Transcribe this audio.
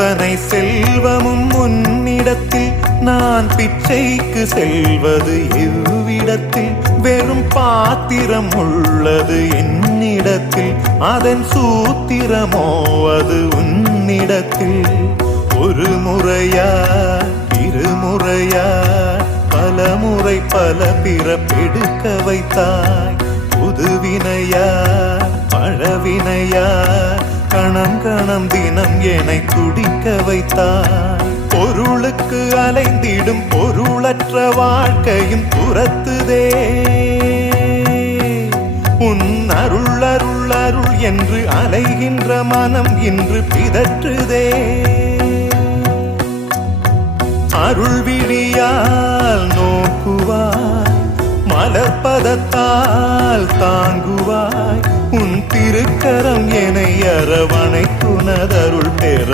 அத்தனை செல்வமும் உன்னிடத்தில், நான் பிச்சைக்கு செல்வது எவ்விடத்தில்? வெறும் பாத்திரம் உள்ளது என்னிடத்தில், அதன் சூத்திரமோ அது உன்னிடத்தில். ஒரு முறையா இருமுறையா பலமுறை பல பிறப்பெடுக்க வைத்தாய். புதுவினையா பழவினையா கணம் கணம் தினம் என்னை துடிக்க வைத்தாய். பொருளுக்கு அலைந்திடும் பொருளற்ற வாழ்க்கையும் துரத்துதே. உன் அருள் அருள் அருள் என்று அலைகின்ற மனம் இன்று பிதற்றுதே. அருள் விழியால் நோக்குவாய், மலர்பதத்தால் தாங்குவாய். உன் திருக்கரம் என்னை அரவணைத்துனதருள் பெற